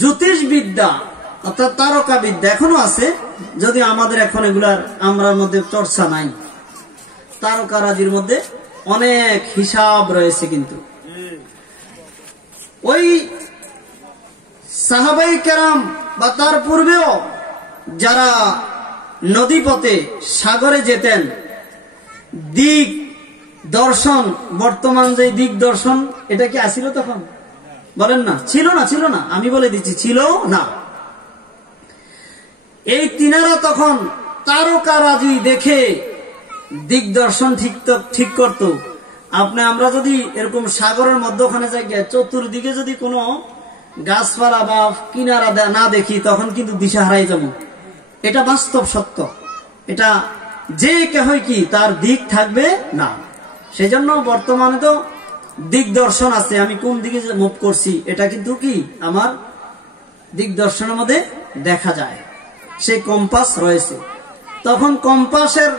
জ্যোতিষবিদ্যা অর্থাৎ তারকা বিদ্যা এখনো আছে, যদি আমাদের এখন এগুলার আমরার মধ্যে চর্চা নাই। তারকারাজির মধ্যে অনেক হিসাব রয়েছে, কিন্তু ওই সাহাবাই কেরাম বা তার পূর্বেও যারা নদী পথে সাগরে যেতেন, দিক দর্শন, বর্তমান যে দিক দর্শন এটা কি আসিল তখন? বলেন না, ছিল না, ছিল না, আমি বলে দিচ্ছি ছিল না। এই তিনারা তখন তারকারাজি দেখে দিক দর্শন ঠিক করত। আমরা যদি এরকম সাগরের মধ্যখানে যাই, চতুর্দিকে যদি কোনো গাছপালা বা কিনারা না দেখি, তখন কিন্তু দিশা হারাই যাব। এটা বাস্তব সত্য। এটা যে কেহই কি তার দিক থাকবে না। সেজন্য বর্তমানে তো দিক দর্শন আছে, আমি কোন দিকে মুভ করছি এটা কিন্তু কি আমার দিক দর্শনের মধ্যে দেখা যায়। সেই কম্পাস রয়েছে। তখন কম্পাসের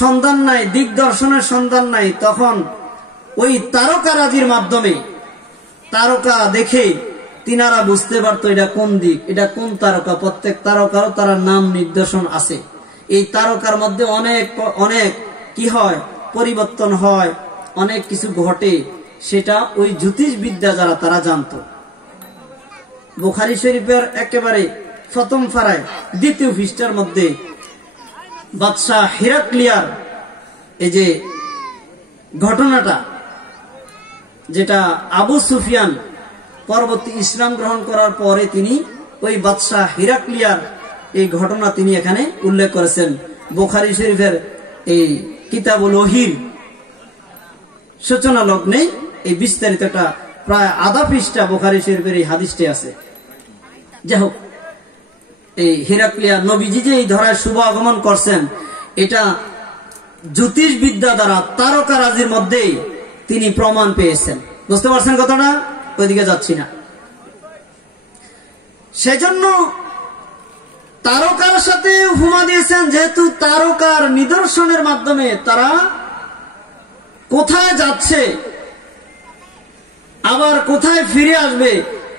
সন্ধান নাই, দিক দর্শনের সন্ধান নাই, তখন ওই তারকারাজির মাধ্যমে তারকা দেখে তিনারা বুঝতে পারতো এটা কোন দিক, এটা কোন তারকা। প্রত্যেক তারকারও তার নাম নির্দেশন আছে। এই তারকার মধ্যে অনেক অনেক কি হয়, পরিবর্তন হয়, অনেক কিছু ঘটে। সেটা ওই জ্যোতিষবিদ্যা যারা তারা জানতো। বুখারী শরীফের একেবারে প্রথম ফারায় 2য় পৃষ্ঠার মধ্যে বাদশাহ হিরাক্লিয়ার এই যে ঘটনাটা, যেটা আবু সুফিয়ান পরবর্তী ইসলাম গ্রহণ করার পরে তিনি ওই বাদশাহ হিরাক্লিয়ার এই ঘটনা তিনি এখানে উল্লেখ করেছেন। বুখারী শরীফের এই কিতাবুল ওহীর সূচনা লগ্নে এই বিস্তারিতটা প্রায় আধা পৃষ্ঠা বুখারী শরীফের এই হাদিসটি আছে। যাই হোক, এই হিরাক্লিয়ার নবীজি যে এই ধরায় শুভ আগমন করছেন, এটা জ্যোতিষবিদ্যা দ্বারা তারকারাজির মধ্যে তিনি প্রমাণ পেয়েছেন। বুঝতে পারছেন কথাটা? ওইদিকে যাচ্ছি না। সেজন্য তারকার সাথে উপমা দিয়েছেন, যেহেতু তারকার নিদর্শনের মাধ্যমে তারা কোথায় যাচ্ছে আবার কোথায় ফিরে আসবে,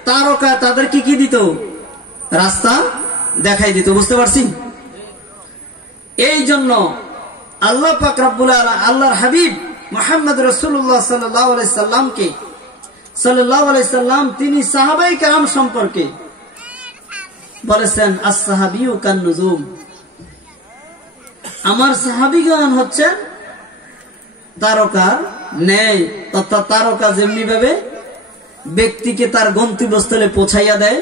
তারকা তাদের কি দিত? রাস্তা দেখাই দিত। বুঝতে পারছি? এই জন্য আল্লাহ পাক রব্বুল আলামিন আল্লাহর হাবিব মুহাম্মদ রাসূলুল্লাহ সাল্লাল্লাহু আলাইহি সাল্লাম তিনি সাহাবায়ে কেরাম সম্পর্কে বলেছেন, আস-সাহাবিয়্যু কান-নুজুম, আমার সাহাবীগণ হচ্ছেন তারকার ন্যায়। অর্থাৎ তারকা যেমনি ভাবে ব্যক্তিকে তার গন্তব্যস্থলে পৌঁছাইয়া দেয়,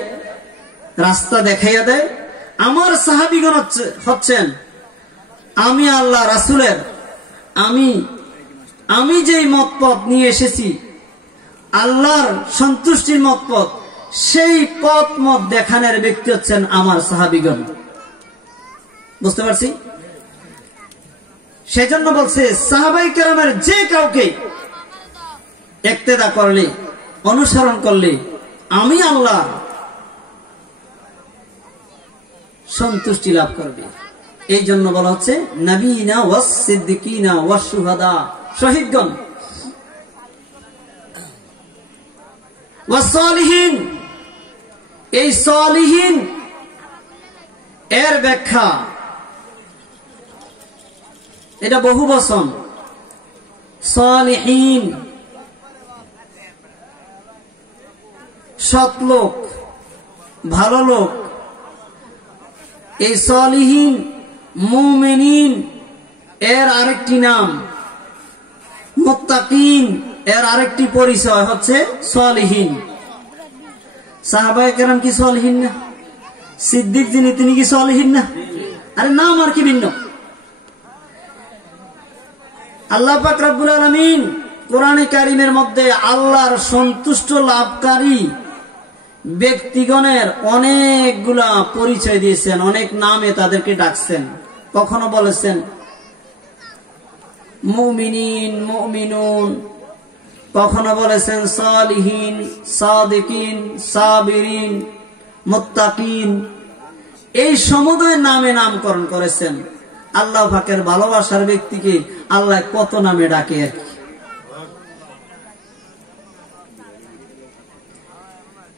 রাস্তা দেখাইয়া দেয়, আমার সাহাবীগণ হচ্ছেন আমি আল্লাহ রাসূলের আমি যেই মতপথ নিয়ে এসেছি, আল্লাহর সন্তুষ্টির মতপথ, সেই পথ মত দেখানোর ব্যক্তি হচ্ছেন আমার সাহাবীগণ। বুঝতে পারছি? সেজন্য বলছে সাহাবায়ে কেরামের যে কাউকে ইক্তেদা করলে, অনুসরণ করলে আমি আল্লাহ সন্তুষ্টি লাভ করবে। এই জন্য বলা হচ্ছে নবীনা ওয়াস সিদ্দিকিনা ওয়াস শুহাদা, শহীদগণ, ওয়াস সালিহিন। এই সালিহিন এর ব্যাখ্যা এটা বহু বচন। সালিহিন সৎ লোক, ভালো লোক। এই সালিহিন মুমিনিন এর আরেকটি নাম, মুত্তাকিন এর আরেকটি পরিচয় হচ্ছে সালিহিন। সাহাবায়ে কেরাম কি সালিহিন না? সিদ্দিক যিনি তিনি কি সালিহিন না? আরে নাম আর কি ভিন্ন। আল্লাহ পাক রব্বুল আলামিন কোরআনে কারীমের মধ্যে আল্লাহর সন্তুষ্ট লাভকারী ব্যক্তিগণের অনেকগুলা পরিচয় দিয়েছেন, অনেক নামে তাদেরকে ডাকছেন। কখনো বলেছেন মুমিনিন, মুমিনুন, কখনো বলেছেন সালিহিন, সাদিকিন, সাবিরিন, মুত্তাকিন। এই সমুদয় নামে নামকরণ করেছেন। আল্লাহ পাকের ভালোবাসার ব্যক্তিকে আল্লাহ কত নামে ডাকে আর কি।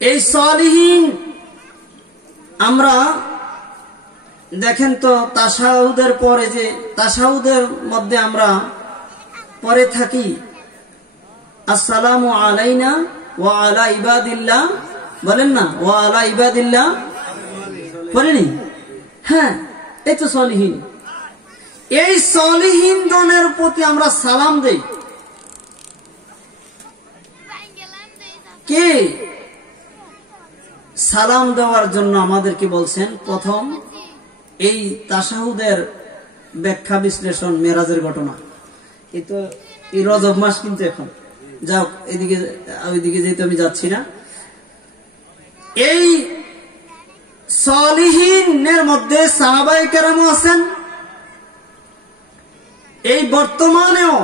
এই সালিহিন আমরা দেখেন তো তাশাহুদের পরে যে তাশাহুদের মধ্যে আমরা পরে থাকি আসসালামু আলাইনা ওয়া আলা ইবাদিল্লাহ, বলেন না ওয়া আলা ইবাদিল্লাহ পড়েনি? হ্যাঁ, এই তো সালিহিন। এই সালিহিন গণের প্রতি আমরা সালাম দেই। কে সালাম দেওয়ার জন্য আমাদেরকে বলছেন? প্রথম এই তাশাহুদের ব্যাখ্যা বিশ্লেষণ মেরাজের ঘটনা। এই তো এই রজব মাস কিন্তু এখন যাও এদিকে ওইদিকে যেহেতু আমি যাচ্ছি না। এই সালিহিনের মধ্যে সাহাবায়ে কেরাম আছেন, এই বর্তমানেও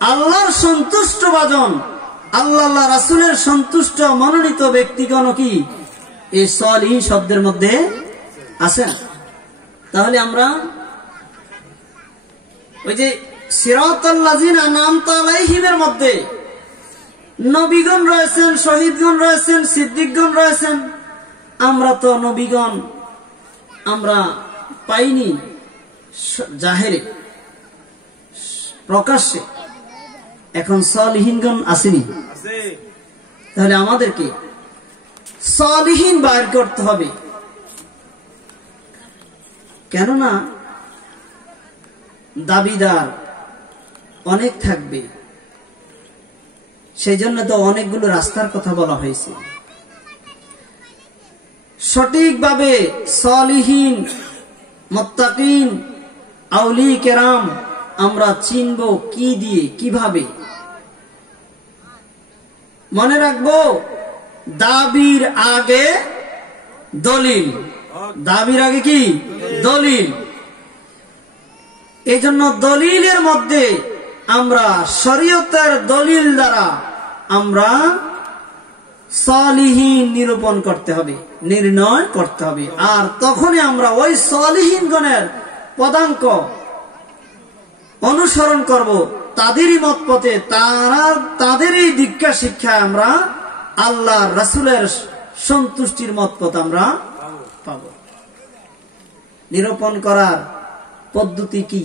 আল্লাহর সন্তুষ্ট ভাজন আল্লাহ রাসূলের সন্তুষ্ট মনোনীত ব্যক্তিগণ কি এই সালিহিন শব্দের মধ্যে আছেন। তাহলে আমরা ওই যে সিরাতাল লাযিনা আনআমতা আলাইহিমের মধ্যে নবীগণ রয়েছেন, শহীদগণ রয়েছেন, সিদ্দিকগণ রয়েছেন। আমরা তো নবীগণ আমরা পাইনি জাহেরে প্রকাশ্যে, এখন সালিহিনগণ আসেনি। তাহলে আমাদেরকে সালিহিন বাইর করতে হবে, কেননা দাবিদার অনেক থাকবে, সেই জন্য তো অনেকগুলো রাস্তার কথা বলা হয়েছে। সঠিকভাবে সালিহিন মুত্তাকিন আউলিয়া কেরাম আমরা চিনব কি দিয়ে, কিভাবে? মনে রাখবো, দাবির আগে দলিল, দাবির আগে কি দলিল। এই জন্য দলিলের মধ্যে আমরা শরীয়তের দলিল দ্বারা আমরা সালিহিন নিরূপণ করতে হবে, নির্ণয় করতে হবে। আর তখনই আমরা ওই সালিহিনগণের পদাঙ্ক অনুসরণ করব, তাদেরই মত পথে, তাদেরই দীক্ষা শিক্ষায় আমরা আল্লাহ রাসূলের সন্তুষ্টির মত পথ আমরা পাব। নিরূপণ করার পদ্ধতি কি,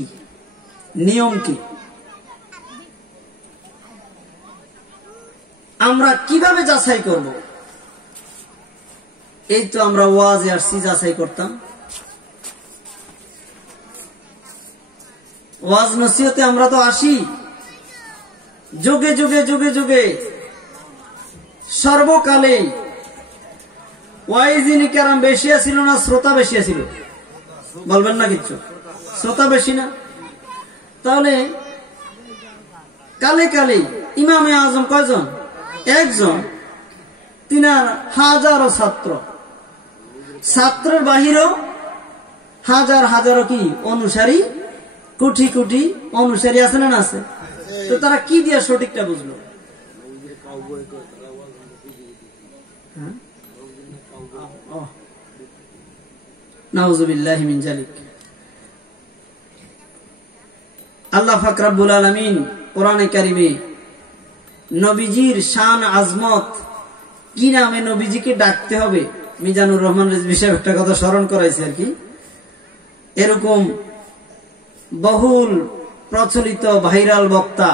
নিয়ম কি, আমরা কিভাবে যাচাই করব? এই তো আমরা ওয়াজে আসছি, যাচাই করতাম। ওয়াজ নসিহতে আমরা তো আসি, যুগে যুগে যুগে যুগে সর্বকালে ওয়াইজিনী কেরাম বেশি ছিল না শ্রোতা বেশি ছিল? বলবেন না কিচ্ছু, শ্রোতা বেশি না? তাহলে কালে কালে ইমামে আজম কয়জন? একজন, তিনার হাজারো ছাত্র, ছাত্রের বাহিরেও হাজার হাজারো কি অনুসারী, কোটি কোটি অনুসারী আছে না আছে? তো তারা কি দিয়ে সঠিকটা বুঝলো? নাউযুবিল্লাহি মিন যালিক। আল্লাহ পাক রব্বুল আলামিন কোরআনে কারিমে নবীজির শান আজমত কি নামে নবীজিকে ডাকতে হবে, মিজানুর রহমান রিজভী সাহেব একটা কথা স্মরণ করাইছে আর কি। এরকম বহুল প্রচলিত ভাইরাল বক্তা,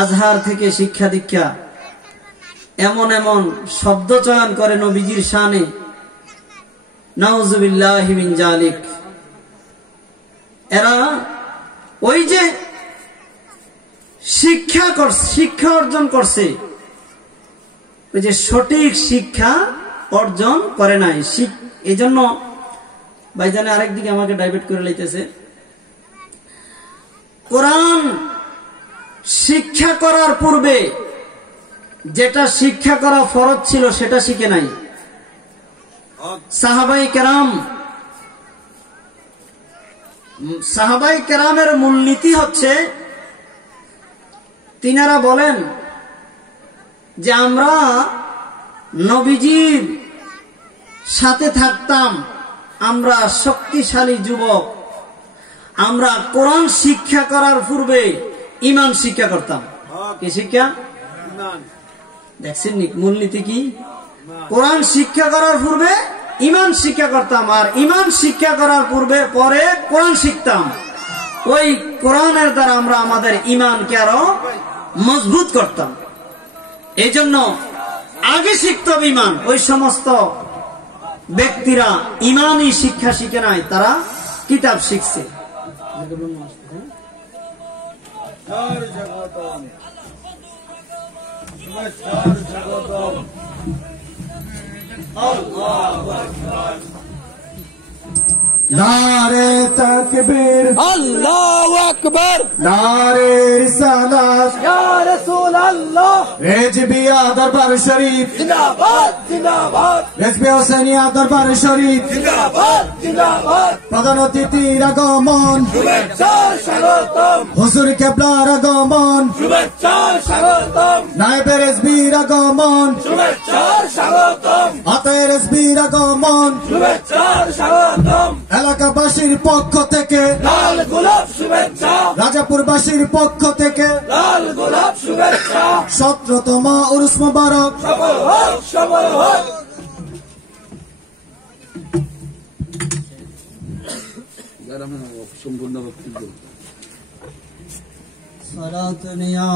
আজহার থেকে শিক্ষা দীক্ষা, এমন এমন শব্দ চয়ন করে নবীজির শানে, নাউযুবিল্লাহি মিন যালিক। এরা ওই যে শিক্ষা অর্জন করছে, ওই যে সঠিক শিক্ষা অর্জন করে নাই। এই জন্য ভাইজানে আরেকদিকে আমাকে ডাইভার্ট করে লাইতেছে। কোরআন শিক্ষা করার পূর্বে যেটা শিক্ষা করা ফরজ ছিল সেটা শিখে নাই। সাহাবায়ে কেরামের মূলনীতি হচ্ছে, তিনারা বলেন যে আমরা নবীজির সাথে থাকতাম, আমরা শক্তিশালী যুবক, আমরা কোরআন শিক্ষা করার পূর্বে ঈমান শিক্ষা করতাম। কি শিক্ষা? দেখছেন মূলনীতি কি? কোরআন শিক্ষা করার পূর্বে ইমান শিক্ষা করতাম, আর ইমান শিক্ষা করার পরে কোরআন শিখতাম। ওই কোরআনের দ্বারা আমরা আমাদের ইমানকে আরো মজবুত করতাম। এই জন্য আগে শিখত ইমান। ওই সমস্ত ব্যক্তিরা ইমানই শিক্ষা শিখে নাই, তারা কিতাব শিখছে। नारे तकबीर अल्लाहु अकबर, नारे रिसालत या रसूल अल्लाह, रेजबिया दरबार शरीफ जिंदाबाद जिंदाबाद, रेजबिया हुसैनिया दरबार शरीफ जिंदाबाद जिंदाबाद, प्रधान अतिथिर আগমন শুভেচ্ছা স্বাগতম, হুজুর কেবলার আগমন শুভেচ্ছা স্বাগতম, নায়েবে রেজবির আগমন শুভেচ্ছা স্বাগতম, আতায়ে রেজবির আগমন শুভেচ্ছা স্বাগতম, এলাকাবাসীর পক্ষ থেকে লাল গোলাপ শুভেচ্ছা, রাজাপুরবাসীর পক্ষ থেকে লাল গোলাপ শুভেচ্ছা, 17তম উরুস মুবারক সফল হোক সফল হোক। সালাতুন ইয়া